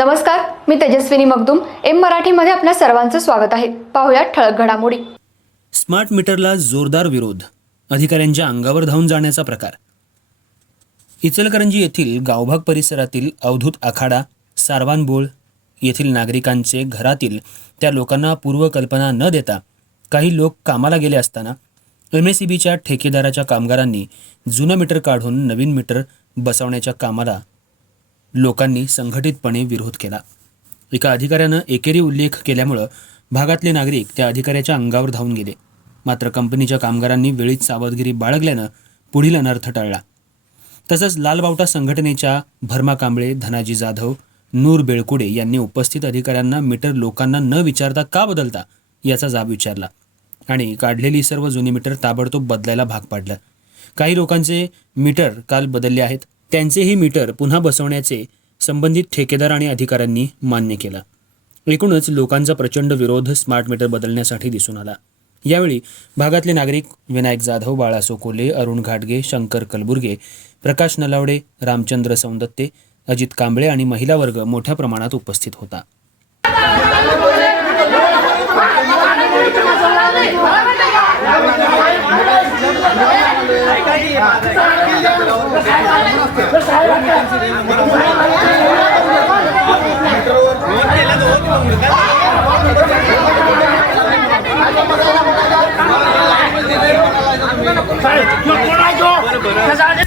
नमस्कार मी तेजस्विनी मगदुम. एम मराठीमध्ये आपल्या सर्वांचं स्वागत आहे. पाहुयात ठळक घडामोडी. स्मार्ट मीटरला जोरदार विरोध. अधिकाऱ्यांच्या अंगावर धावून जाण्याचा प्रकार. इचलकरंजी येथील गावभाग परिसरातील अवधूत आखाडा सारवानबोळ येथील नागरिकांचे घरातील त्या लोकांना पूर्वकल्पना न देता काही लोक कामाला गेले असताना एम एस बीच्या ठेकेदाराच्या कामगारांनी जुनं मीटर काढून नवीन मीटर बसवण्याच्या कामाला लोकांनी संघटितपणे विरोध केला. एका अधिकाऱ्यानं एकेरी उल्लेख केल्यामुळं भागातले नागरिक त्या अधिकाऱ्याच्या अंगावर धावून गेले. मात्र कंपनीच्या कामगारांनी वेळीच सावधगिरी बाळगल्यानं पुढील अनर्थ टळला. तसंच लालबावटा संघटनेच्या भरमा कांबळे धनाजी जाधव नूर बेळकुडे यांनी उपस्थित अधिकाऱ्यांना मीटर लोकांना न विचारता का बदलता याचा जाब विचारला आणि काढलेली सर्व जुनी मीटर ताबडतोब बदलायला भाग पाडलं. काही लोकांचे मीटर काल बदलले आहेत. त्यांचेही मीटर पुन्हा बसवण्याचे संबंधित ठेकेदार आणि अधिकाऱ्यांनी मान्य केलं. एकूणच लोकांचा प्रचंड विरोध स्मार्ट मीटर बदलण्यासाठी दिसून आला. यावेळी भागातले नागरिक विनायक जाधव बाळा सोकोले अरुण घाटगे शंकर कलबुर्गे प्रकाश नलावडे रामचंद्र सौंदत्ते अजित कांबळे आणि महिला वर्ग मोठ्या प्रमाणात उपस्थित होता. સાહેબ કોણ આવ્યો